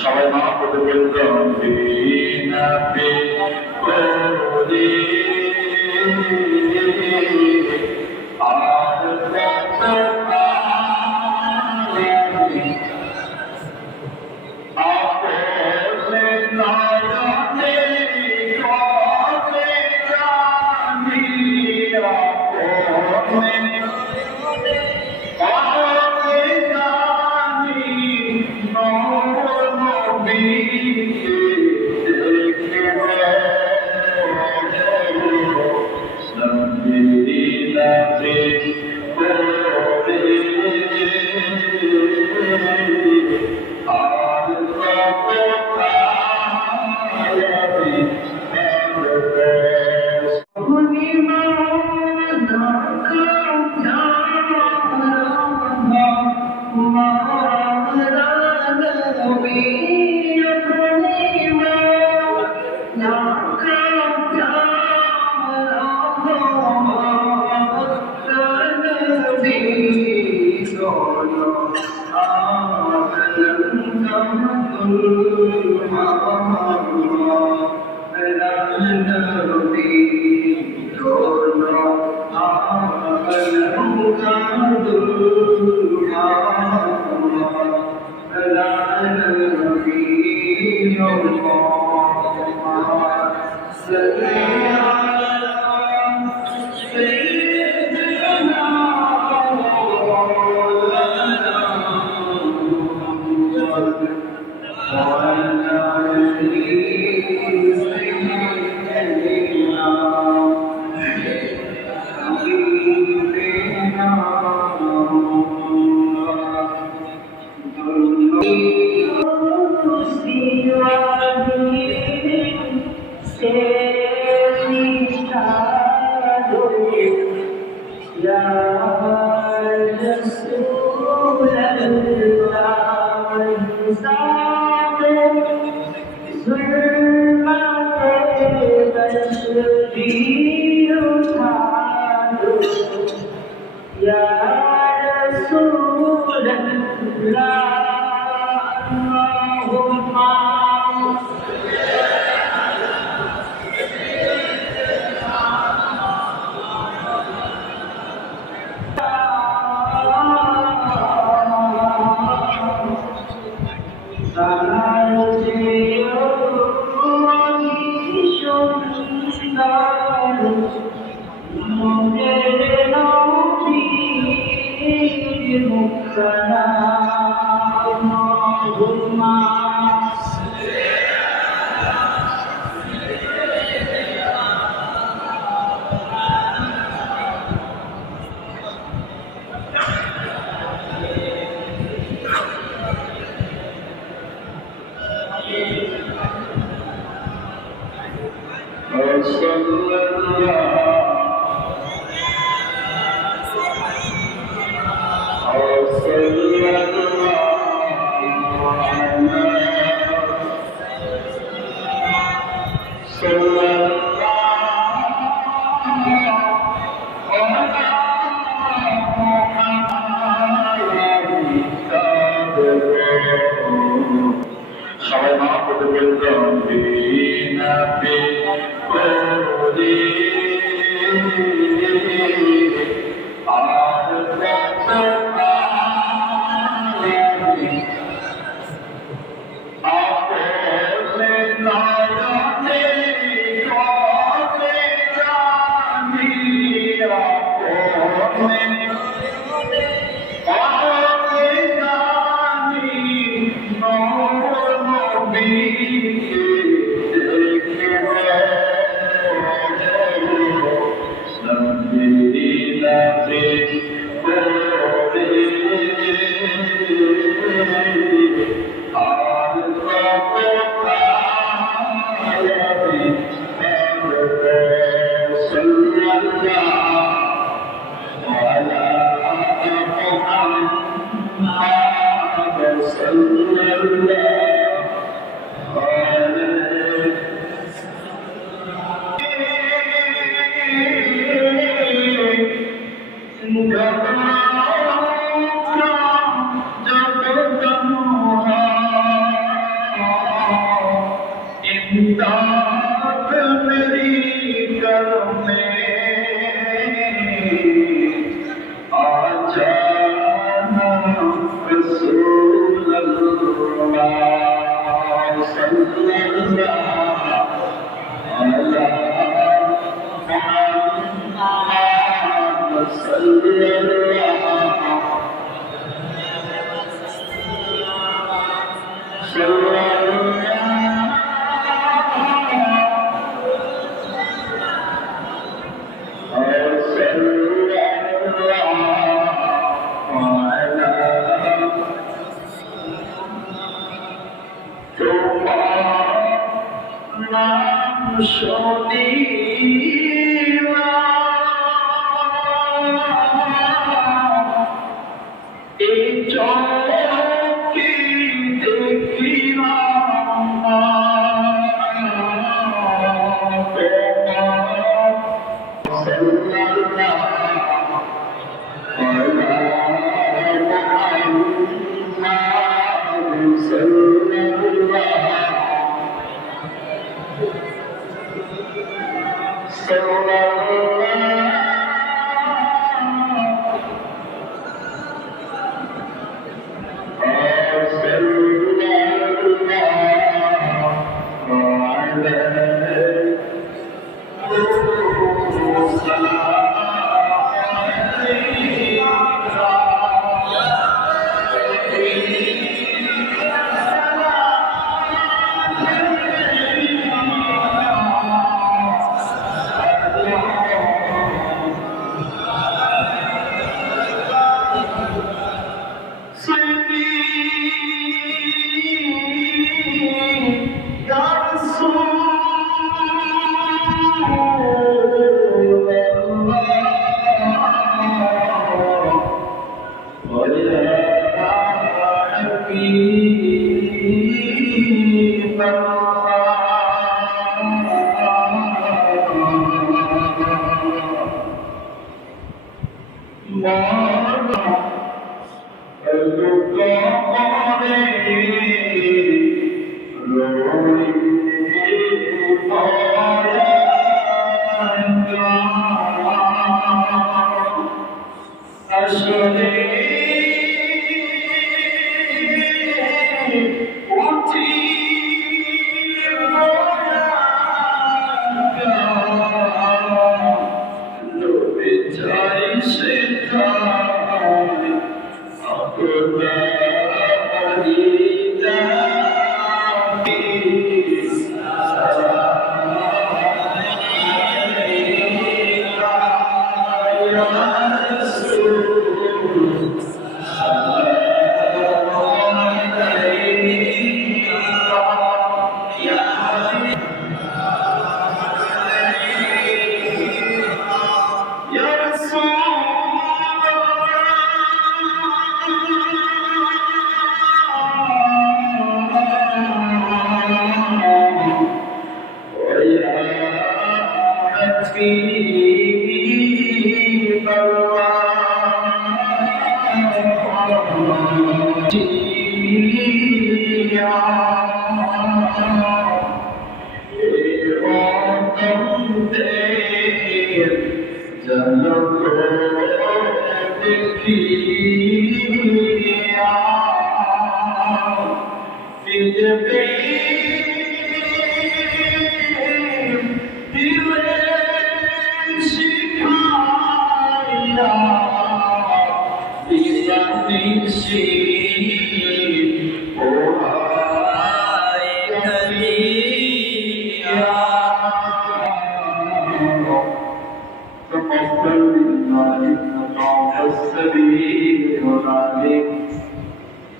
সবাই মা পড়তে বলতাম সবাই মা পড়তে বলতাম শুনিবা এই চোখে দেখিলাম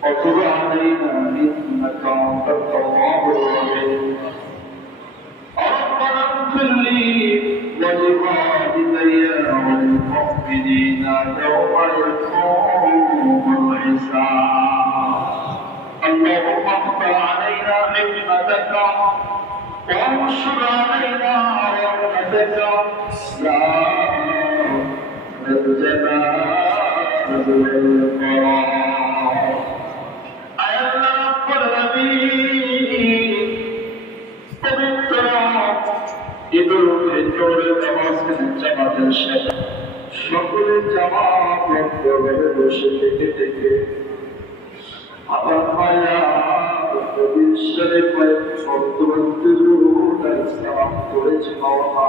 وتب علينا إنك أنت التواب الرحيم ربنا اغفر لي ولوالدي وللمؤمنين يوم يقوم الحساب اللهم اغفر علينا حكمتك وانشر علينا رحمتك يا ذا الجلال والإكرام ঈদুল ফিতরের নামাজের জামাতের সাথে সকলে জামাত বন্ধভাবে বসে থেকে থেকে আমার মায়া নবীর শরীফে শব্দবন্তি রূপে সালাম করেছে বাবা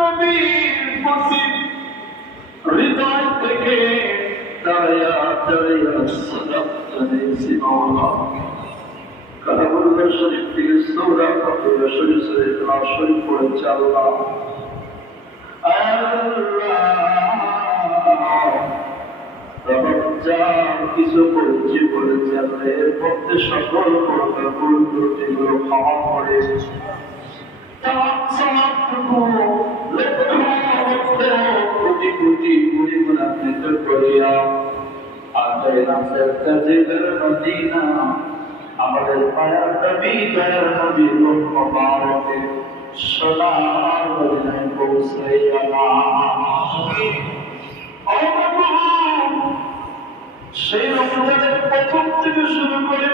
নবীর প্রতি হৃদয় থেকে দাঁড়িয়া দাঁড়িয়া সালাম জানিয়েছি বাবা কালামুল্লাহ শরীফ থেকে সূরা ফাতিহা শরীফ ইখলাস শরীফ পড়েছে আল্লাহ আল্লাহ যা কিছু করেছি বলেছে আল্লাহ এর মধ্যে সকল প্রকার ভুল ত্রুটিগুলো ক্ষমা করে কোটি কোটি পরিমাণান্বিত করিয়া মদিনা আমাদের পায়ার নবী দয়ার নবী মোবারকে সোনার মদিনায় পৌঁছাইয়া সেই রমজানের প্রথম থেকে শুরু করে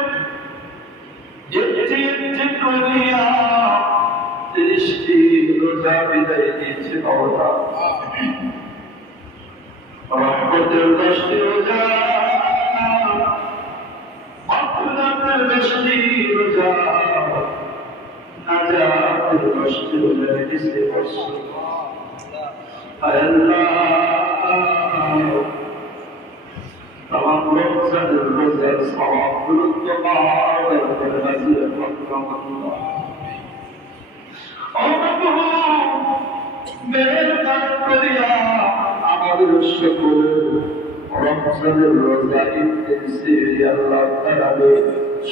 একটি একটি করিয়া 30টি রোজা বিদায় দিয়েছে বাবা রহমতের 10টি রোজা মাগফিরাতের 10টি রোজা নাজাতের 10টি রোজা রেখেছে বছর আল্লাহ तमाम रमजान रोजा सवाब তোমার দরবারে হাজির করলাম আল্লাহ মেহেরবান করিয়া আমাদের সকল রমজানের রোজা ইন্টেন্সিভ আল্লাহ তাআলা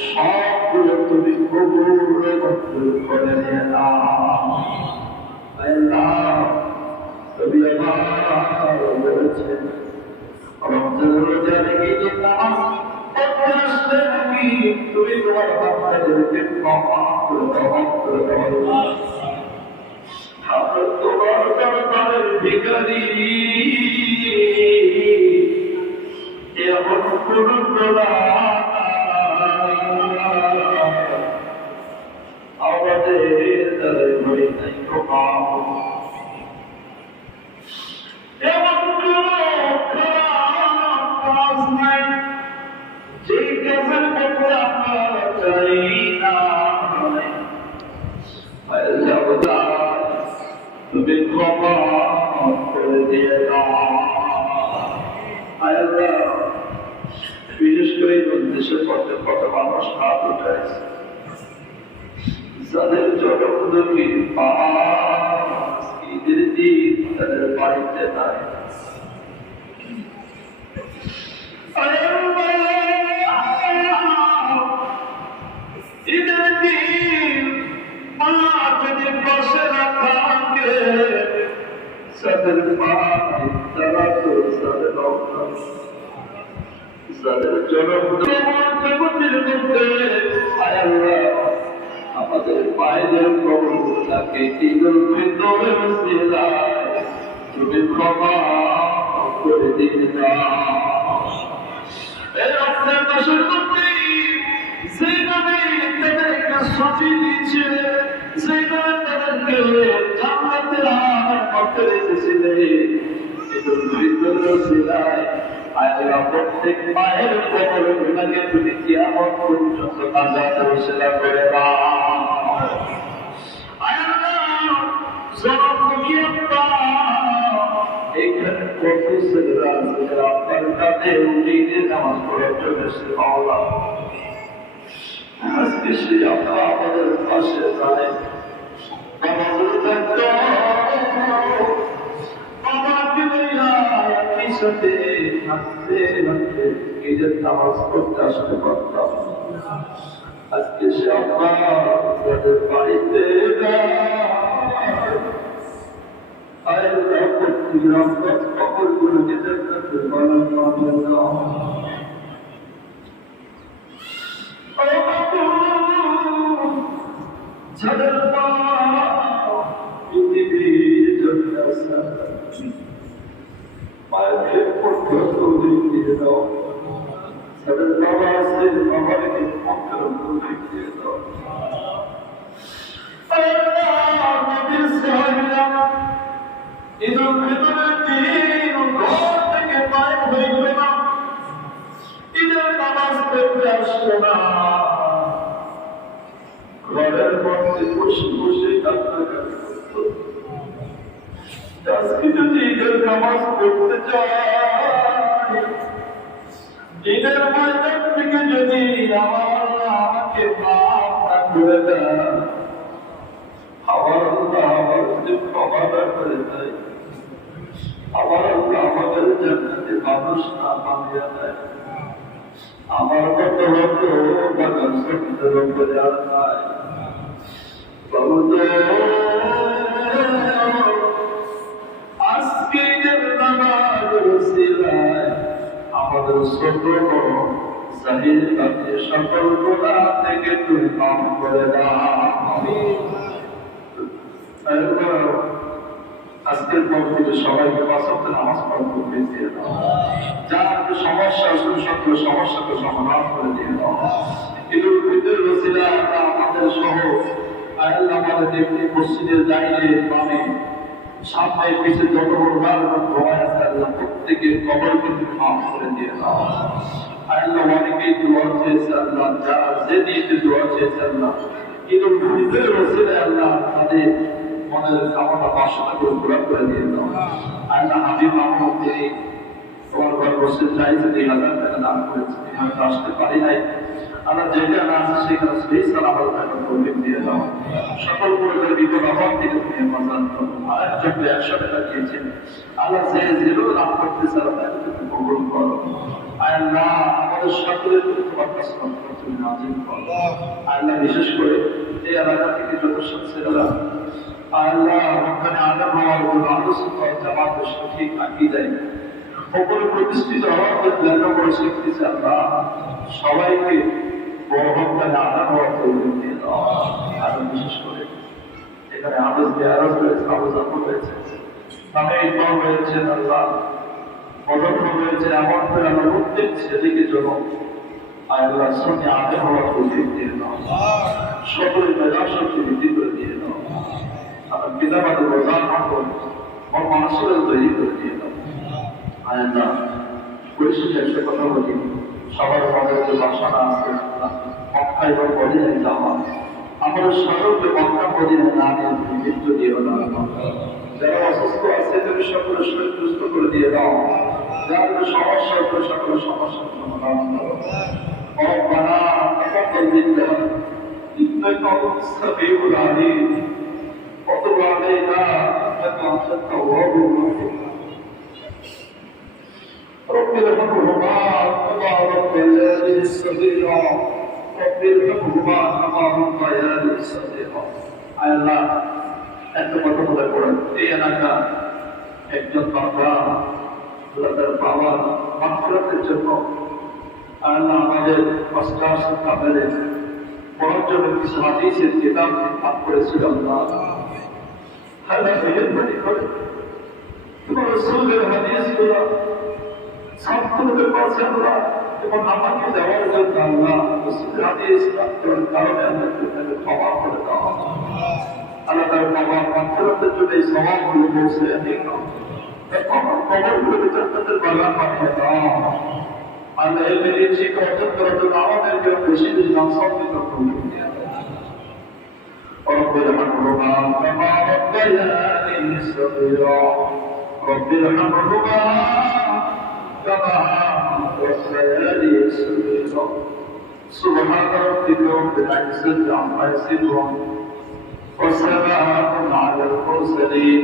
সবগুলো তুমি কবুল করে নিয়ে নাও আল্লাহ তুমি আমার বলেছেন রমজানের রোজা রেখে যে নামাজ পড়তে আসলে নাকি তুমি তোমার বান্দাদেরকে ক্ষমা করে দাও আমরা তোমার দরবারের ভিখারি এমন কোন আমাদের দ্বারা ঘরে নাই ক্ষমা এমন কোন কাজ নাই যে কাজের মধ্যে আমরা চাই না তুমি ক্ষমা করে দিয়ে দাও বিশেষ করে দেশের পথে কত মানুষ হাত উঠাইছে যাদের জনমুখী ঈদের দিন তাদের বাড়িতে নাই ঈদের দিন মা যদি বসে না থাকে তাদের পায়ে তারা তো তাদের তাদের জগতের মধ্যে আমাদের পায়ের কবর থাকে ঈদুল ফিতরের উসিলায় তুমি ক্ষমা করে দিয়ে দাও এই রমজান মাসের মধ্যে যেভাবে তাদেরকে সঁচি দিয়েছে যেভাবে তাদেরকে জান্নাতে মধ্যে রেখেছিলে ঈদুল ফিতরের উসিলায় আল্লাহ প্রত্যেক মায়ের কবরে গুনাহকে তুমি কিয়ামত পর্যন্ত নাজাত ওসিলা করে দাও আল্লাহ জনমুখী এখানে কত ছেলেরা আছে যারা আপনার কাছে উঠিয়ে নামাজ পড়ার জন্য এসেছে মাওলা আজকে সে আপনারা আমাদের পাশে যায় সাথে হাসতে হাসতে ঈদের নামাজ পড়তে আসতে পারতাম আজকে সে আপনাদের বাড়িতে কবরগুলোকে জান্নাতে বানানোর জন্য যাদের মা পৃথিবীর জন্য মায়ের পক্ষে তৌফিক দিয়ে দাও যাদের বাবা আছে বাবাকে পক্ষে তৌফিক দিয়ে দাও নবীর সাহাবীরা ঈদুল ফিতরের দিন ঘর থেকে বাইর হইল না ঈদের নামাজ পড়তে আসলো না ঘরের মধ্যে বসে বসে কান্নাকাটি করতো আজকে যদি ঈদের নামাজ পড়তে চাই ঈদের ময়দান থেকে যদি আমাকে মাফ না করে দেয় আমার আল্লাহ আমার যদি ক্ষমা না করে দেয় আমার আল্লাহ আমাদের জান্নাতে মানুষ না বানিয়ে দেয়। আমার মতো লোক বাগান সত্যের উপরে আর নাই। বাবু তো আজকের নামাজের উসিলায় আমাদের ছোট বড় জাহির বাকি সকল গুনাহ থেকে তুমি মাফ করে দাও। আজকের পর থেকে সবাইকে বাঁচাতে নামাজ পড়তে দিয়ে দাও। যার সমস্যা আছে সকল সমস্যাকে সমাধান করে দিয়ে দাও। ঈদুল ফিতর ওসিলা আমাদের সহ আল্লাহ আমাদের দেখতে মসজিদের দাঁড়িয়ে বামে সামনে পিছিয়ে যত বড় ভয় আছে আল্লাহ প্রত্যেকের কবরকে মাফ করে দিয়ে দাও। আল্লাহ অনেকেই দোয়া চেয়েছে আল্লাহ, যারা যে দিয়েছে দোয়া চেয়েছে আল্লাহ, ঈদুল ফিতর ওসিলা আল্লাহ তাদের মনের কামনা বাসনা করে পুরা করে দিয়ে দাও। আল্লাহ হাবিব মাহমুদ তিনি তোমার ঘর বসে চাইছে ২,০০০ টাকা দান করেছে, হয়তো আসতে পারি নাই। আল্লাহ যেখানে আছে সেখানে সেই সালামত টাকা তৌফিক দিয়ে দাও। সকল পরিবারের বিপদ অভাব থেকে তুমি হেফাজত করো। আরেকজন ১০০ টাকা দিয়েছেন, আল্লাহ যে যেগুলো লাভ করতেছে আল্লাহ তাকে তুমি কবুল করো। আল্লাহ আমাদের সকলের প্রতি তোমার কাছে তুমি নাজিল করো। আল্লাহ বিশেষ করে এই এলাকা থেকে যত ছেলেরা আল্লাহ ওখানে আদম হওয়ার জন্য আলোচিত জামাতের সঠিক আকিদায় ওপরে প্রতিষ্ঠিত হওয়ার জন্য বড় শিখতেছে আল্লাহ সবাইকে বড় হকানে আদম হওয়ার তৌফিক দিয়ে দাও। আরো বিশেষ করে এখানে আদেশ দেয়ারস রয়েছে, আবু জাফর রয়েছে, তাহলে ইকবাল রয়েছে, আল্লাহ মদন রয়েছে, এমন করে আমরা প্রত্যেক ছেলেকে জন্য আল্লাহ সঙ্গে আদম হওয়ার তৌফিক দিয়ে দাও। সকলের মেধার শক্তি বৃদ্ধি করে দিয়ে দাও। আমার পিতা মাতার প্রধান হকল আমার মানুষের তৈরি করে দিয়ে দাও। আল্লাহ পরিশেষে একটা কথা বলি, সবার মনের যে বাসনা আছে মক্কা এবং মদিনায় যাওয়া, আমাদের সকলকে মক্কা মদিনায় না নিয়ে মৃত্যু দিও না। যারা অসুস্থ আছে তুমি সকলের শরীর সুস্থ করে দিয়ে দাও। যাদের সমস্যা করে সকলের সমস্যার সমাধান করো। ربنا تقبل منا إنك أنت السميع العليم وتب علينا إنك أنت التواب الرحيم. رب ارحمهما كما ربياني صغيرا رب ارحمهما كما ربياني صغيرا. আল্লাহ একটা কথা বলে পড়েন, এই এলাকা একজন বাবা তার বাবার মাগফিরাতের জন্য আল্লাহ আমাদের মাস্টার কাবেলের পড়ার জন্য কিছু হাদিসের কিতাব পাঠ করেছিল। আল্লাহ আল্লাহ মেহেরবানি করে তোমার রাসূলের হাদিসগুলো ছাত্রদের কাছে আল্লাহ এবং আমাকে দেওয়ার জন্য আল্লাহ রাসূলের হাদিস পাঠ করার কারণে আল্লাহ তাকে ক্ষমা করে দাও। আল্লাহ তার বাবা মাগফিরাতের জন্য এই সওয়াবগুলো পৌঁছে দিন। আমার কবরগুলোকে জান্নাতের বাগান বানিয়ে দাও। আল্লাহ এর শিক্ষা অর্জন করার জন্য আমাদেরকে বেশি বেশি সংস্কৃত তৌফিক দিয়ে দাও। رب ارحمهما كما ربياني صغيرا رب ارحمهما كما ربياني صغيرا سبحان ربك رب العزة عما يصفون وسلام على المرسلين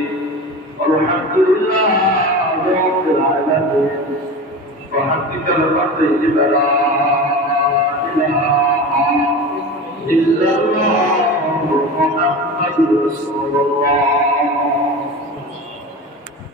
والحمد لله رب العالمين. وحق كلمته لا إله إلا الله محمد رسول الله.